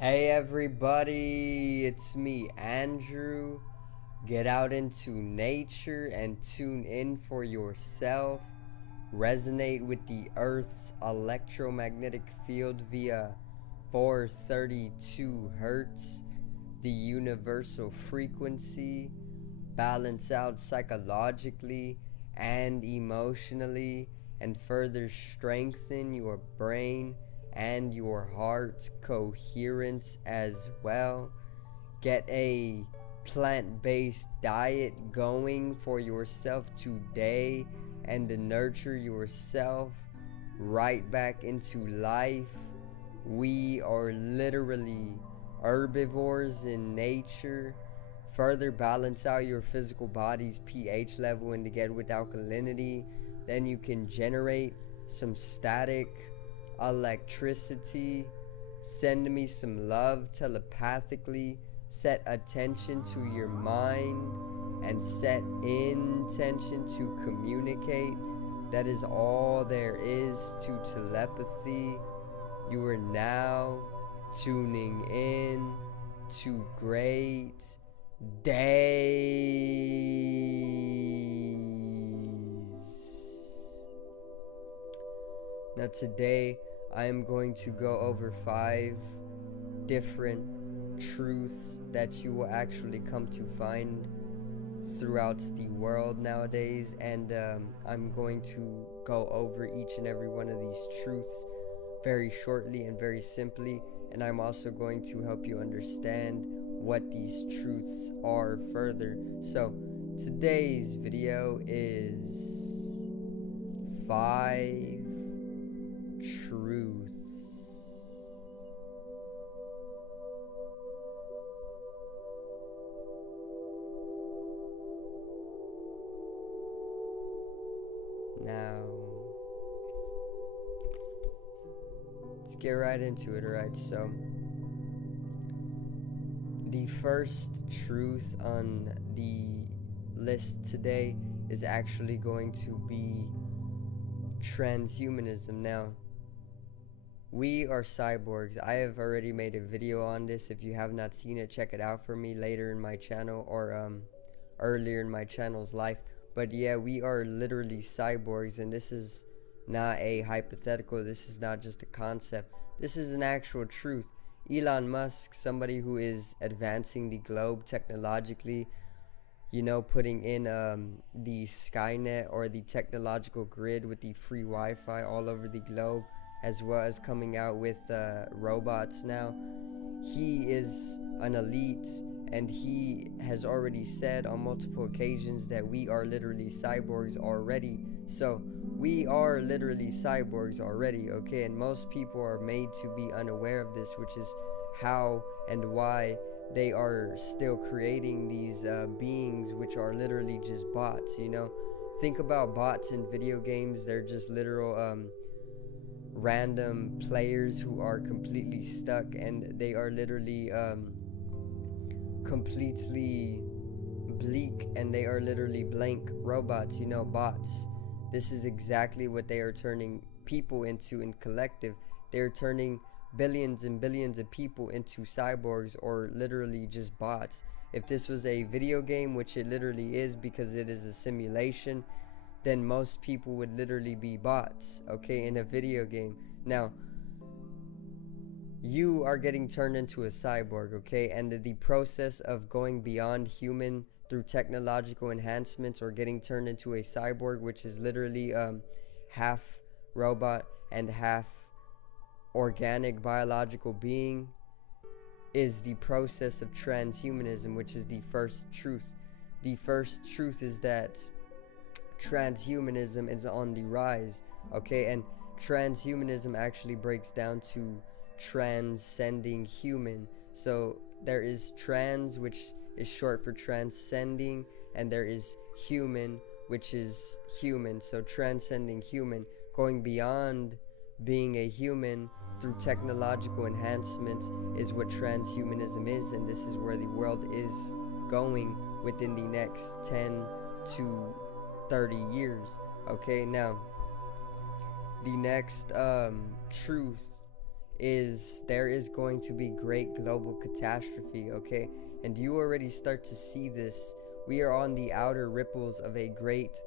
Hey everybody, it's me, Andrew. Get out into nature and tune in for yourself. Resonate with the Earth's electromagnetic field via 432 Hertz, the universal frequency. Balance out psychologically and emotionally, and further strengthen your brain and your heart's coherence as well. Get a plant-based diet going for yourself today and to nurture yourself right back into life. We are literally herbivores in nature. Further balance out your physical body's pH level and to get with alkalinity. Then you can generate some static electricity. Send me some love telepathically. Set attention to your mind and set intention to communicate. That is all there is to telepathy. You are now tuning in to great days. Now today I am going to go over 5 different truths that you will actually come to find throughout the world nowadays, and I'm going to go over each and every one of these truths very shortly and very simply, and I'm also going to help you understand what these truths are further. So today's video is 5 truths. Now, let's get right into it, alright? So, the first truth on the list today is actually going to be transhumanism. Now, we are cyborgs. I have already made a video on this. If you have not seen it, check it out for me later in my channel or earlier in my channel's life. But yeah, we are literally cyborgs, and this is not a hypothetical. This is not just a concept. This is an actual truth. Elon Musk, somebody who is advancing the globe technologically, you know, putting in the Skynet or the technological grid with the free Wi-Fi all over the globe, as well as coming out with robots now. He is an elite, and he has already said on multiple occasions that we are literally cyborgs already. So we are literally cyborgs already, okay? And most people are made to be unaware of this, which is how and why they are still creating these beings which are literally just bots, you know? Think about bots in video games. They're just literal random players who are completely stuck, and they are literally completely bleak, and they are literally blank robots, you know, bots. This is exactly what they are turning people into in collective. They are turning billions and billions of people into cyborgs, or literally just bots. If this was a video game, which it literally is because it is a simulation, then most people would literally be bots, okay, in a video game. Now, you are getting turned into a cyborg, okay? And the process of going beyond human through technological enhancements, or getting turned into a cyborg, which is literally half robot and half organic biological being, is the process of transhumanism, which is the first truth. The first truth is that transhumanism is on the rise, okay? And transhumanism actually breaks down to transcending human. So there is trans, which is short for transcending, and there is human, which is human. So transcending human, going beyond being a human through technological enhancements, is what transhumanism is, and this is where the world is going within the next 10 to 30 years. Okay, now the next truth is there is going to be great global catastrophe, okay? And you already start to see this. We are on the outer ripples of a great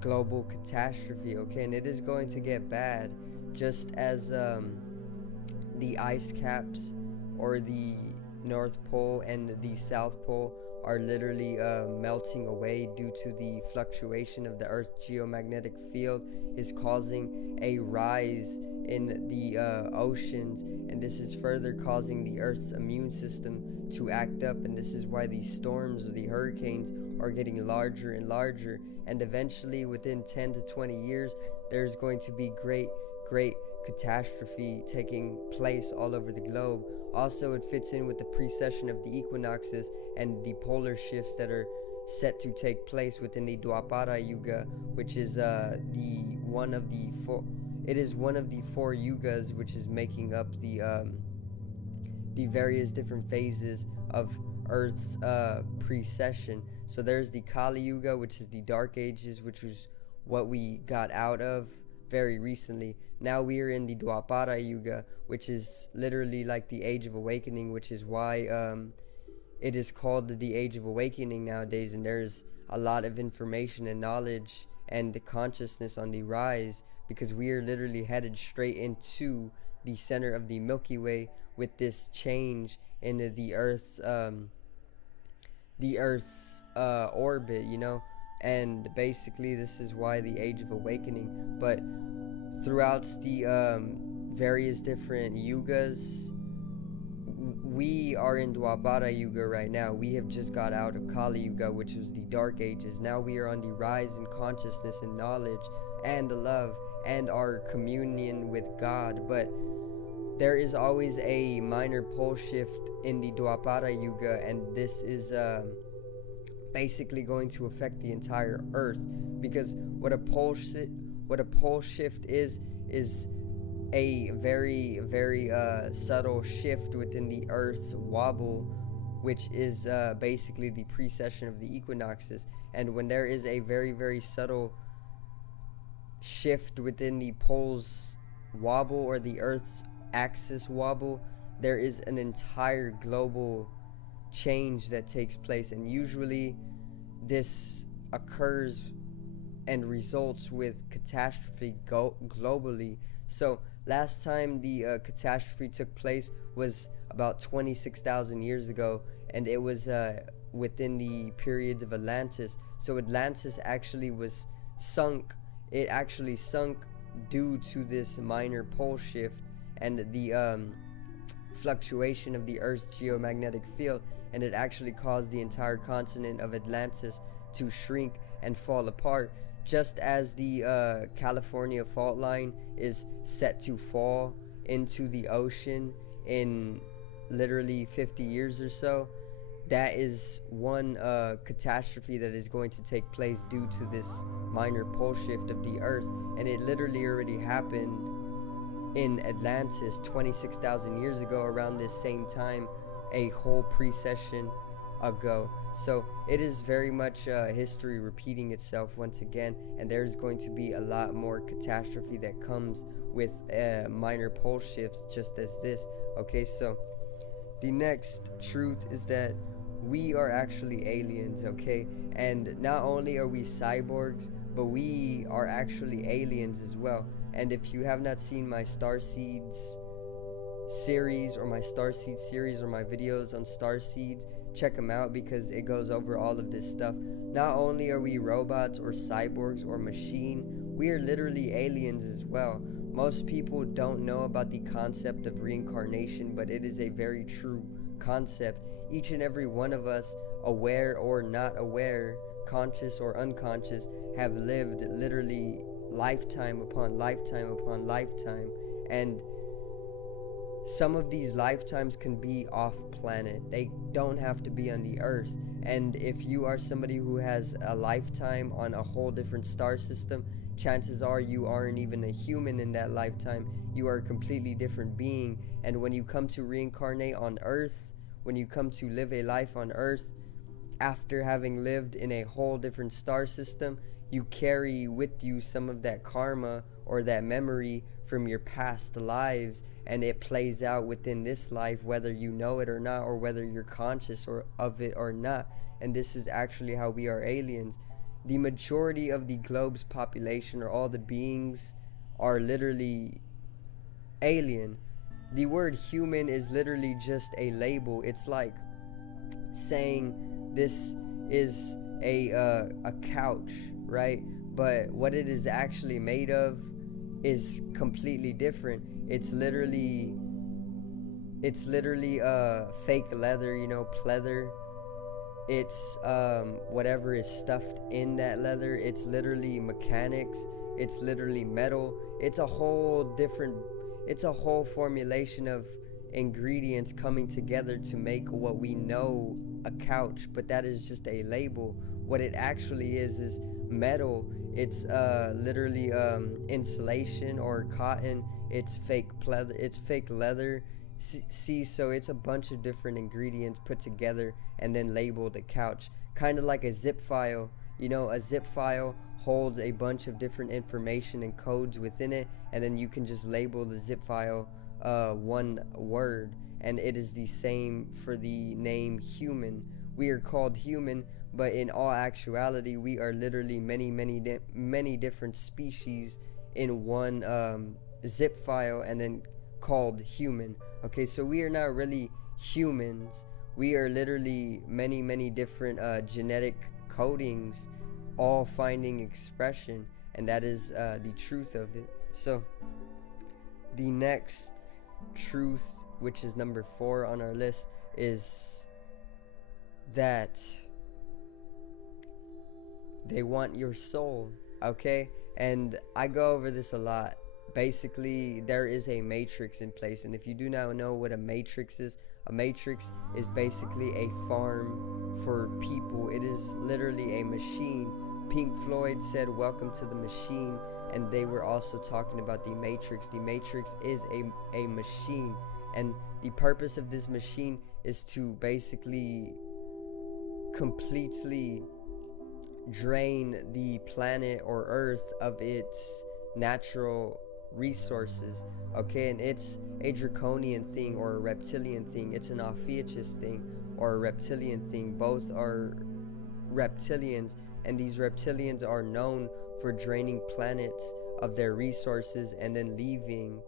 global catastrophe, okay? And it is going to get bad, just as the ice caps or the North Pole and the South Pole are literally melting away due to the fluctuation of the Earth's geomagnetic field is causing a rise in the oceans, and this is further causing the Earth's immune system to act up, and this is why these storms or the hurricanes are getting larger and larger, and eventually within 10 to 20 years there's going to be great catastrophe taking place all over the globe. Also, it fits in with the precession of the equinoxes and the polar shifts that are set to take place within the Dwapara Yuga, which is one of the four yugas, which is making up the various different phases of Earth's precession. So there's the Kali Yuga, which is the Dark Ages, which was what we got out of very recently. Now we are in the Dwapara Yuga, which is literally like the Age of Awakening, which is why it is called the Age of Awakening nowadays, and there's a lot of information and knowledge and consciousness on the rise, because we are literally headed straight into the center of the Milky Way with this change in the Earth's orbit, you know. And basically this is why the Age of Awakening. But throughout the various different yugas, we are in Dwapara Yuga right now. We have just got out of Kali Yuga, which was the Dark Ages. Now we are on the rise in consciousness and knowledge and love and our communion with God. But there is always a minor pole shift in the Dwapara Yuga, and this is basically going to affect the entire Earth, because what a pole shift is a very subtle shift within the Earth's wobble, which is basically the precession of the equinoxes. And when there is a very subtle shift within the pole's wobble or the Earth's axis wobble, there is an entire global change that takes place, and usually this occurs and results with catastrophe globally. So last time the catastrophe took place was about 26,000 years ago, and it was within the periods of Atlantis. So Atlantis actually was sunk. It actually sunk due to this minor pole shift and the fluctuation of the Earth's geomagnetic field, and it actually caused the entire continent of Atlantis to shrink and fall apart, just as the California fault line is set to fall into the ocean in literally 50 years or so. That is one catastrophe that is going to take place due to this minor pole shift of the Earth, and it literally already happened in Atlantis 26,000 years ago, around this same time, a whole precession ago. So it is very much history repeating itself once again, and there's going to be a lot more catastrophe that comes with minor pole shifts just as this. Okay, so the next truth is that we are actually aliens, okay? And not only are we cyborgs, but we are actually aliens as well. And if you have not seen my Starseeds series or my Starseed series or my videos on Starseeds, check them out, because it goes over all of this stuff. Not only are we robots or cyborgs or machine, we are literally aliens as well. Most people don't know about the concept of reincarnation, but it is a very true concept. Each and every one of us, aware or not aware, conscious or unconscious, have lived literally lifetime upon lifetime upon lifetime, and some of these lifetimes can be off planet. They don't have to be on the Earth. And if you are somebody who has a lifetime on a whole different star system, chances are you aren't even a human in that lifetime. You are a completely different being. And when you come to reincarnate on Earth, when you come to live a life on Earth, after having lived in a whole different star system, you carry with you some of that karma or that memory from your past lives, and it plays out within this life whether you know it or not, or whether you're conscious or of it or not. And this is actually how we are aliens. The majority of the globe's population, or all the beings, are literally alien. The word human is literally just a label. It's like saying this is a couch, right? But what it is actually made of is completely different. It's literally fake leather, pleather. It's whatever is stuffed in that leather. It's literally mechanics. It's literally metal. It's a whole formulation of ingredients coming together to make what we know a couch, but that is just a label. What it actually is metal. It's literally insulation or cotton. It's fake pleather. It's fake leather. See, so it's a bunch of different ingredients put together and then labeled a couch. Kind of like a zip file. A zip file holds a bunch of different information and codes within it, and then you can just label the zip file one word. And it is the same for the name human. We are called human, but in all actuality, we are literally many different species in one zip file, and then called human. Okay, so we are not really humans. We are literally many different genetic codings, all finding expression, and that is the truth of it. So the next truth, which is number 4 on our list, is that they want your soul. Okay, and I go over this a lot. Basically, there is a matrix in place, and if you do not know what a matrix is basically a farm for people. It is literally a machine. Pink Floyd said welcome to the machine, and they were also talking about the matrix. The matrix is a machine, and the purpose of this machine is to basically completely drain the planet or Earth of its natural resources. Okay, and it's a draconian thing or a reptilian thing. It's an Ophiuchus thing or a reptilian thing. Both are reptilians, and these reptilians are known for draining planets of their resources and then leaving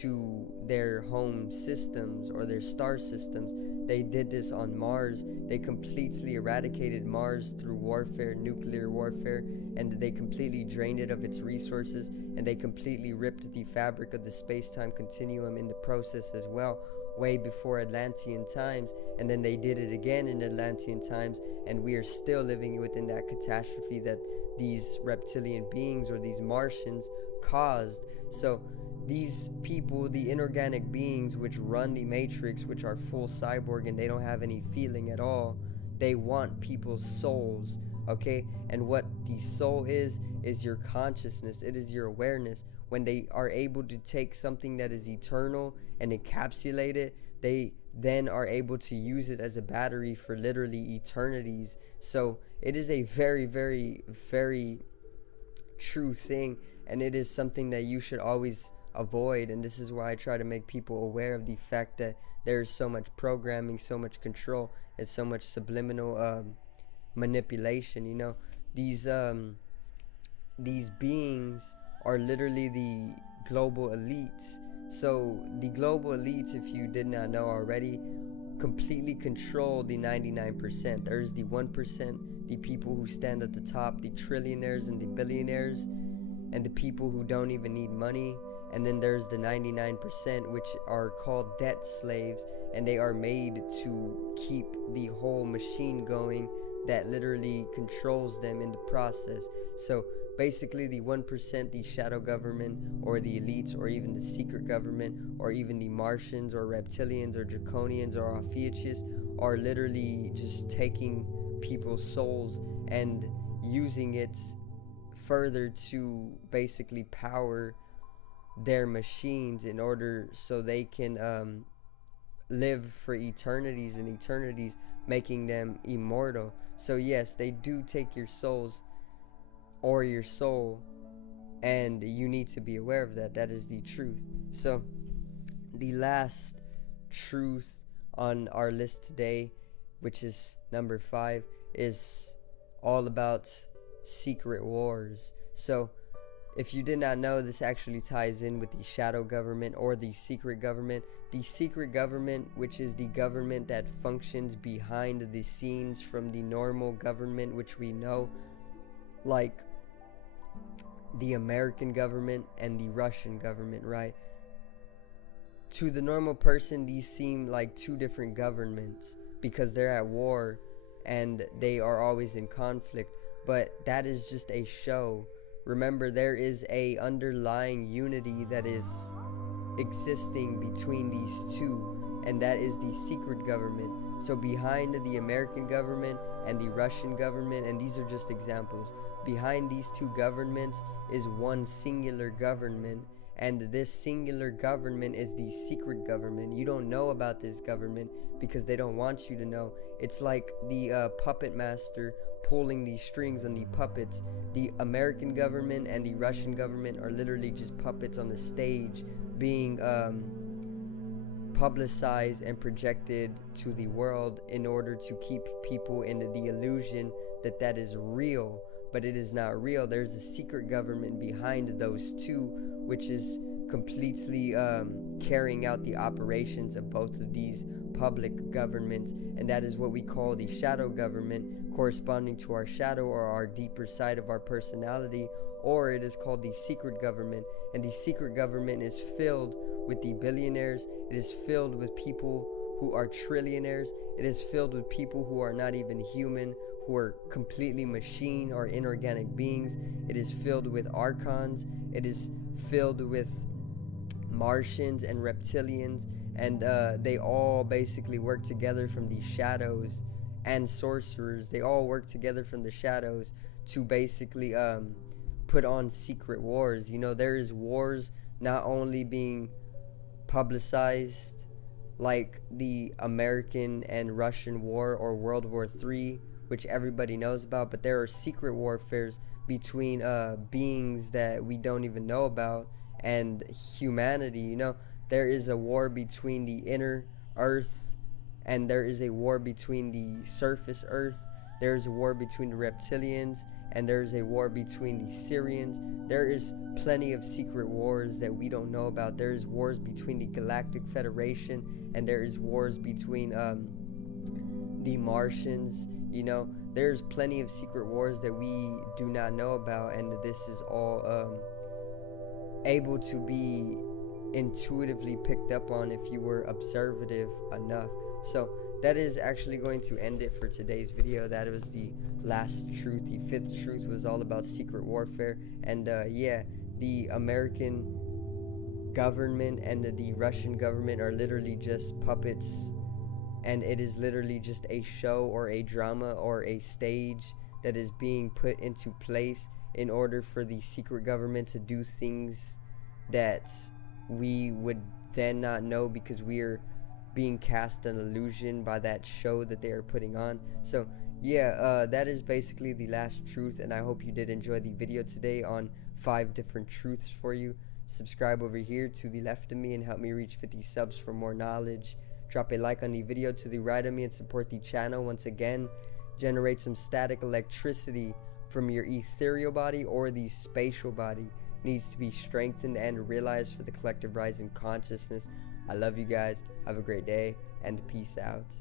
to their home systems or their star systems. They did this on Mars. They completely eradicated Mars through warfare, nuclear warfare, and they completely drained it of its resources, and they completely ripped the fabric of the space-time continuum in the process as well, way before Atlantean times. And then they did it again in Atlantean times, and we are still living within that catastrophe that these reptilian beings or these Martians caused. So these people, the inorganic beings which run the matrix, which are full cyborg and they don't have any feeling at all, they want people's souls. Okay, and what the soul is your consciousness. It is your awareness. When they are able to take something that is eternal and encapsulate it, they then are able to use it as a battery for literally eternities. So it is a very true thing, and it is something that you should always avoid. And this is why I try to make people aware of the fact that there's so much programming, so much control, and so much subliminal manipulation. These beings are literally the global elites. So the global elites, if you did not know already, completely control the 99%. There's the 1%, the people who stand at the top, the trillionaires and the billionaires, and the people who don't even need money. And then there's the 99%, which are called debt slaves, and they are made to keep the whole machine going that literally controls them in the process. So basically the 1%, the shadow government or the elites or even the secret government or even the Martians or reptilians or draconians or Ophiuchus are literally just taking people's souls and using it further to basically power their machines in order so they can live for eternities and eternities, making them immortal. So yes, they do take your souls or your soul and you need to be aware of that. That is the truth. So the last truth on our list today, which is number 5, is all about secret wars. So if you did not know, this actually ties in with the shadow government or the secret government. The secret government, which is the government that functions behind the scenes from the normal government, which we know, like the American government and the Russian government, right? To the normal person, these seem like two different governments because they're at war and they are always in conflict, but that is just a show. Remember, there is a underlying unity that is existing between these two, and that is the secret government. So behind the American government and the Russian government, and these are just examples, behind these two governments is one singular government, and this singular government is the secret government. You don't know about this government because they don't want you to know. It's like the puppet master pulling the strings on the puppets. The American government and the Russian government are literally just puppets on the stage being publicized and projected to the world in order to keep people in the illusion that that is real, but it is not real. There's a secret government behind those two, which is completely carrying out the operations of both of these public governments, and that is what we call the shadow government, corresponding to our shadow or our deeper side of our personality, or it is called the secret government. And the secret government is filled with the billionaires. It is filled with people who are trillionaires. It is filled with people who are not even human, who are completely machine or inorganic beings. It is filled with archons. It is filled with Martians and reptilians, and they all basically work together from the shadows, and sorcerers. They all work together from the shadows to basically put on secret wars. You know, there is wars not only being publicized like the American and Russian war or World War III, which everybody knows about, but there are secret warfares between beings that we don't even know about and humanity. You know, there is a war between the inner earth and there is a war between the surface earth. There's a war between the reptilians and there's a war between the Syrians. There is plenty of secret wars that we don't know about. There's wars between the Galactic Federation, and there is wars between the Martians. You know, there's plenty of secret wars that we do not know about, and this is all able to be intuitively picked up on if you were observative enough. So that is actually going to end it for today's video. That was the last truth. The 5th truth was all about secret warfare, and yeah, the American government and the Russian government are literally just puppets, and it is literally just a show or a drama or a stage that is being put into place in order for the secret government to do things that we would then not know because we are being cast an illusion by that show that they are putting on. So yeah, that is basically the last truth, and I hope you did enjoy the video today on 5 different truths for you. Subscribe over here to the left of me and help me reach 50 subs for more knowledge. Drop a like on the video to the right of me and support the channel. Once again, generate some static electricity from your ethereal body or the spatial body. Needs to be strengthened and realized for the collective rise in consciousness. I love you guys. Have a great day and peace out.